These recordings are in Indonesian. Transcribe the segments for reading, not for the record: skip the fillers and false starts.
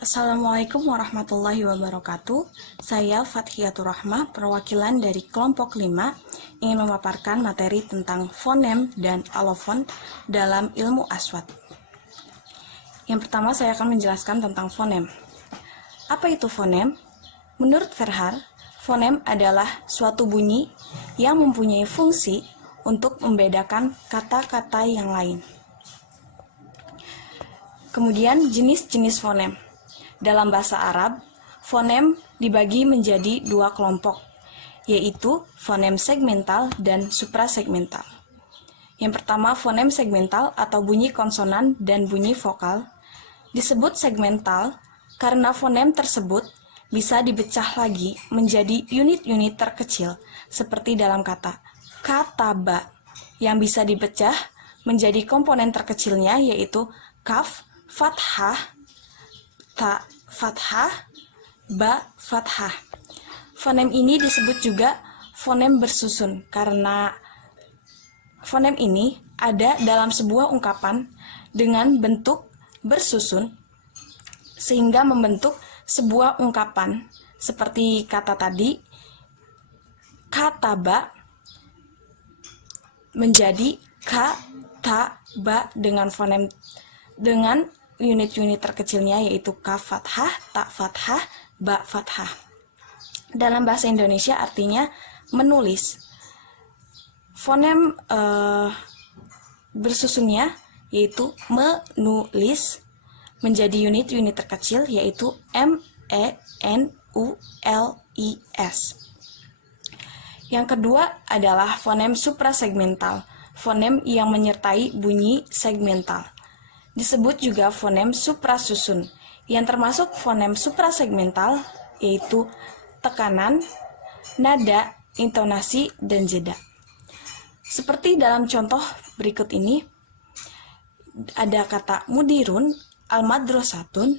Assalamualaikum warahmatullahi wabarakatuh. Saya Fathiatur Rahmah, perwakilan dari kelompok 5, ingin memaparkan materi tentang fonem dan alofon dalam ilmu aswat. Yang pertama, saya akan menjelaskan tentang fonem. Apa itu fonem? Menurut Verhaar, fonem adalah suatu bunyi yang mempunyai fungsi untuk membedakan kata-kata yang lain. Kemudian jenis-jenis fonem. Dalam bahasa Arab, fonem dibagi menjadi dua kelompok, yaitu fonem segmental dan suprasegmental. Yang pertama, fonem segmental atau bunyi konsonan dan bunyi vokal disebut segmental karena fonem tersebut bisa dipecah lagi menjadi unit-unit terkecil seperti dalam kata kataba yang bisa dipecah menjadi komponen terkecilnya yaitu kaf, fathah, ta fathah, ba fathah. Fonem ini disebut juga fonem bersusun karena fonem ini ada dalam sebuah ungkapan dengan bentuk bersusun sehingga membentuk sebuah ungkapan seperti kata tadi kataba menjadi kataba dengan fonem dengan unit-unit terkecilnya yaitu kaf fathah, ta fathah, ba fathah. Dalam bahasa Indonesia artinya menulis. Fonem bersusunnya yaitu menulis menjadi unit-unit terkecil yaitu M, E, N, U, L, I, S. Yang kedua adalah fonem suprasegmental, fonem yang menyertai bunyi segmental. Disebut juga fonem suprasusun, yang termasuk fonem suprasegmental yaitu tekanan, nada, intonasi, dan jeda. Seperti dalam contoh berikut ini, ada kata mudirun, al-madrasatun,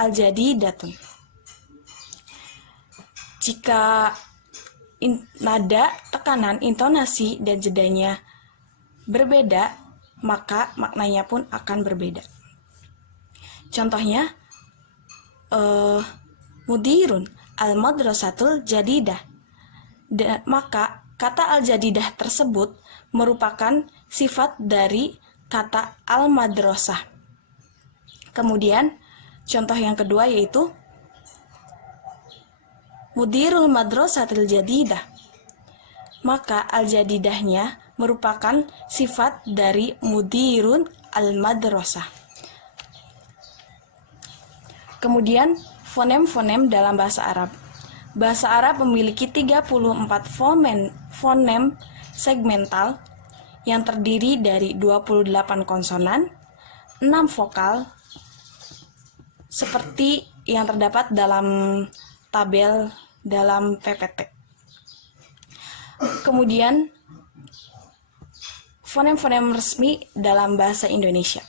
al-jadidatun. Jika nada, tekanan, intonasi, dan jedanya berbeda, maka maknanya pun akan berbeda. Contohnya, mudirun al-madrasatul jadidah. Maka kata al-jadidah tersebut merupakan sifat dari kata al-madrasah. Kemudian, contoh yang kedua yaitu mudirul madrasatil jadidah. Maka al-jadidahnya merupakan sifat dari mudirun al-madrasah. Kemudian, fonem-fonem dalam bahasa Arab. Bahasa Arab memiliki 34 fonem segmental yang terdiri dari 28 konsonan, 6 vokal, seperti yang terdapat dalam tabel dalam PPT. Kemudian, fonem-fonem resmi dalam bahasa Indonesia.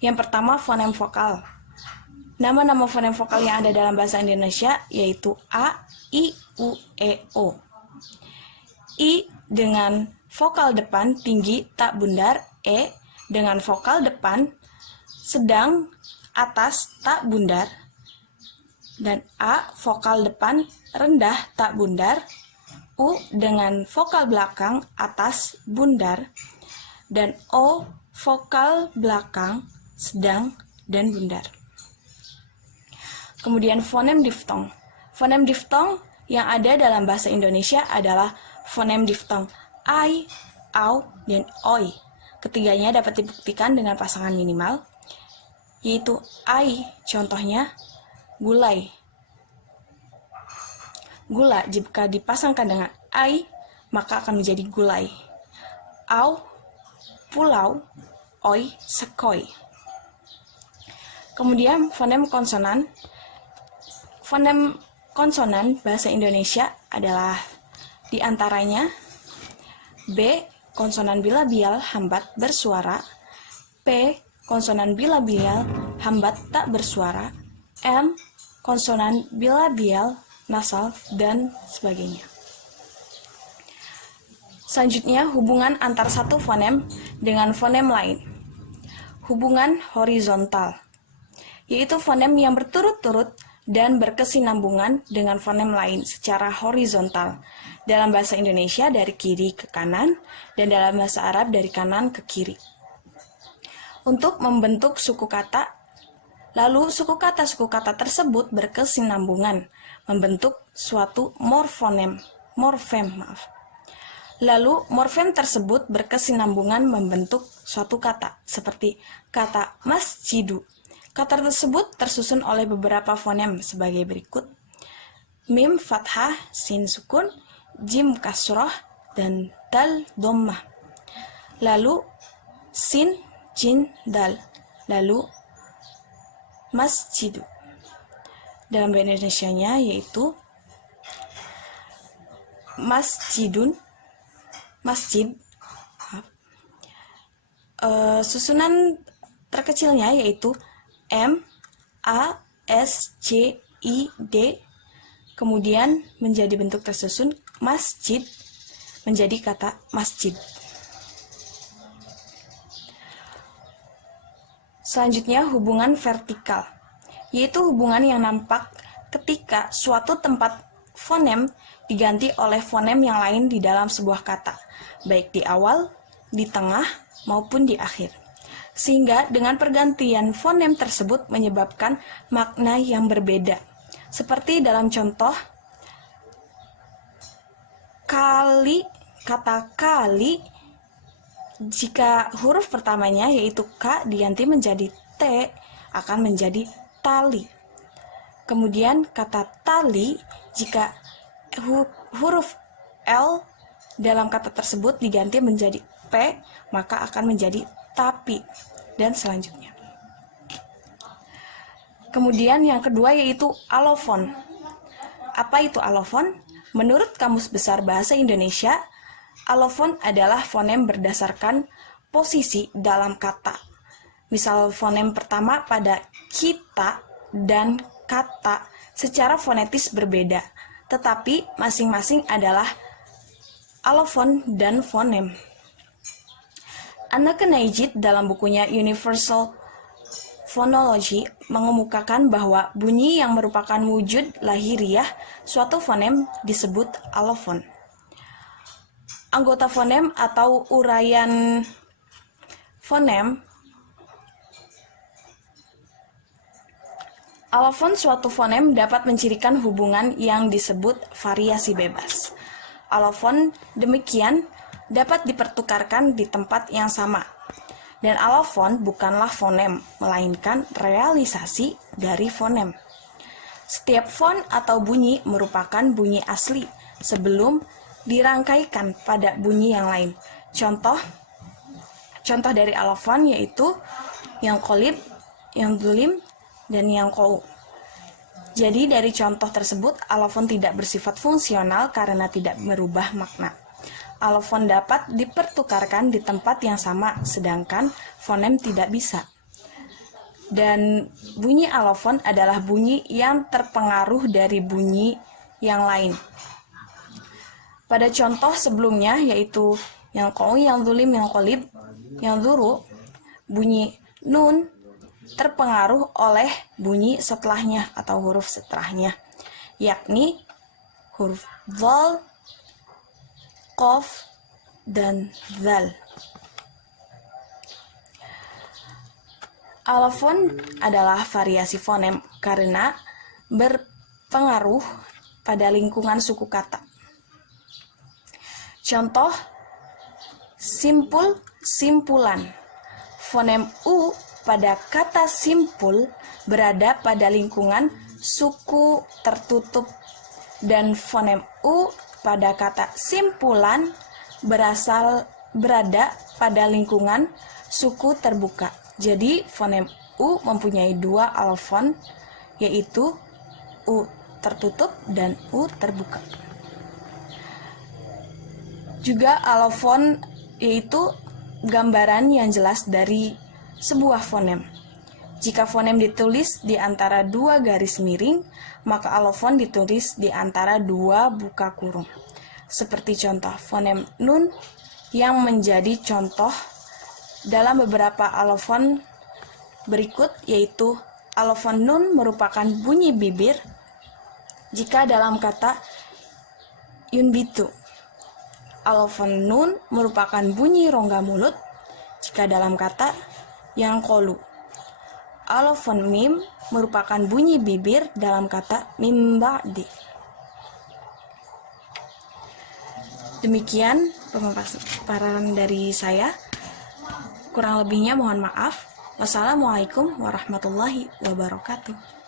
Yang pertama, fonem vokal. Nama-nama fonem vokal yang ada dalam bahasa Indonesia yaitu A, I, U, E, O. I dengan vokal depan tinggi tak bundar, E dengan vokal depan sedang atas tak bundar, dan A vokal depan rendah tak bundar, U dengan vokal belakang atas bundar, dan O vokal belakang sedang dan bundar. Kemudian fonem diftong. Fonem diftong yang ada dalam bahasa Indonesia adalah fonem diftong ai, au, dan oi. Ketiganya dapat dibuktikan dengan pasangan minimal, yaitu ai, contohnya gulai. Gula jika dipasangkan dengan ai, maka akan menjadi gulai. Au, pulau, oi, sekoi. Kemudian fonem konsonan. Fonem konsonan bahasa Indonesia adalah diantaranya B. Konsonan bilabial hambat bersuara, P. Konsonan bilabial hambat tak bersuara, M. Konsonan bilabial nasal, dan sebagainya. Selanjutnya, hubungan antar satu fonem dengan fonem lain. Hubungan horizontal. yaitu fonem yang berturut-turut dan berkesinambungan dengan fonem lain secara horizontal. Dalam bahasa Indonesia dari kiri ke kanan, dan dalam bahasa Arab dari kanan ke kiri. Untuk membentuk suku kata, lalu suku kata tersebut berkesinambungan, membentuk suatu morfem. Lalu morfem tersebut berkesinambungan membentuk suatu kata, seperti kata masjidu. Kata tersebut tersusun oleh beberapa fonem sebagai berikut: mim fathah, sin sukun, jim kasroh, dan dal dhammah. Lalu sin, jin, dal. Lalu masjidu. Dalam bahasa Indonesianya yaitu masjidun, masjid. Susunan terkecilnya yaitu M, A, S, J, I, D. Kemudian menjadi bentuk tersusun masjid menjadi kata masjid. Selanjutnya hubungan vertikal, yaitu hubungan yang nampak ketika suatu tempat fonem diganti oleh fonem yang lain di dalam sebuah kata, baik di awal, di tengah, maupun di akhir. Sehingga dengan pergantian fonem tersebut menyebabkan makna yang berbeda. Seperti dalam contoh, kali, kata kali, jika huruf pertamanya yaitu K diganti menjadi T, akan menjadi tali. Kemudian kata tali, jika huruf L dalam kata tersebut diganti menjadi P, maka akan menjadi tapi, dan selanjutnya. Kemudian yang kedua yaitu alofon. Apa itu alofon? Menurut Kamus Besar Bahasa Indonesia, alofon adalah fonem berdasarkan posisi dalam kata. Misal fonem pertama pada kita dan kata secara fonetis berbeda, tetapi masing-masing adalah alofon dan fonem. Anna-Knaijit dalam bukunya Universal Phonology mengemukakan bahwa bunyi yang merupakan wujud lahiriah suatu fonem disebut alofon. Anggota fonem atau uraian fonem. Alofon suatu fonem dapat mencirikan hubungan yang disebut variasi bebas. Alofon demikian dapat dipertukarkan di tempat yang sama. Dan alofon bukanlah fonem, melainkan realisasi dari fonem. Setiap fon atau bunyi merupakan bunyi asli sebelum dirangkaikan pada bunyi yang lain. Contoh dari alofon yaitu yang kolib, yang zulim, dan yang kou. Jadi dari contoh tersebut, alofon tidak bersifat fungsional karena tidak merubah makna. Alofon dapat dipertukarkan di tempat yang sama, sedangkan fonem tidak bisa. Dan bunyi alofon adalah bunyi yang terpengaruh dari bunyi yang lain. Pada contoh sebelumnya, yaitu yang kou, yang zulim, yang kolib, yang zuru, bunyi nun terpengaruh oleh bunyi setelahnya atau huruf setelahnya, yakni huruf dhal, qaf, dan zal. Alofon adalah variasi fonem karena berpengaruh pada lingkungan suku kata. Contoh, simpul, simpulan. Fonem U pada kata simpul berada pada lingkungan suku tertutup, dan fonem U pada kata simpulan berada pada lingkungan suku terbuka. Jadi fonem U mempunyai dua alofon, yaitu U tertutup dan U terbuka. Juga alofon yaitu gambaran yang jelas dari sebuah fonem. Jika fonem ditulis di antara dua garis miring, maka alofon ditulis di antara dua buka kurung. Seperti contoh fonem nun yang menjadi contoh dalam beberapa alofon berikut, yaitu Alofon nun merupakan bunyi bibir jika dalam kata yunbitu. Alofon nun merupakan bunyi rongga mulut jika dalam kata yangkolu. Alofon mim merupakan bunyi bibir dalam kata mimba'di. Demikian pemaparan dari saya. Kurang lebihnya mohon maaf. Wassalamualaikum warahmatullahi wabarakatuh.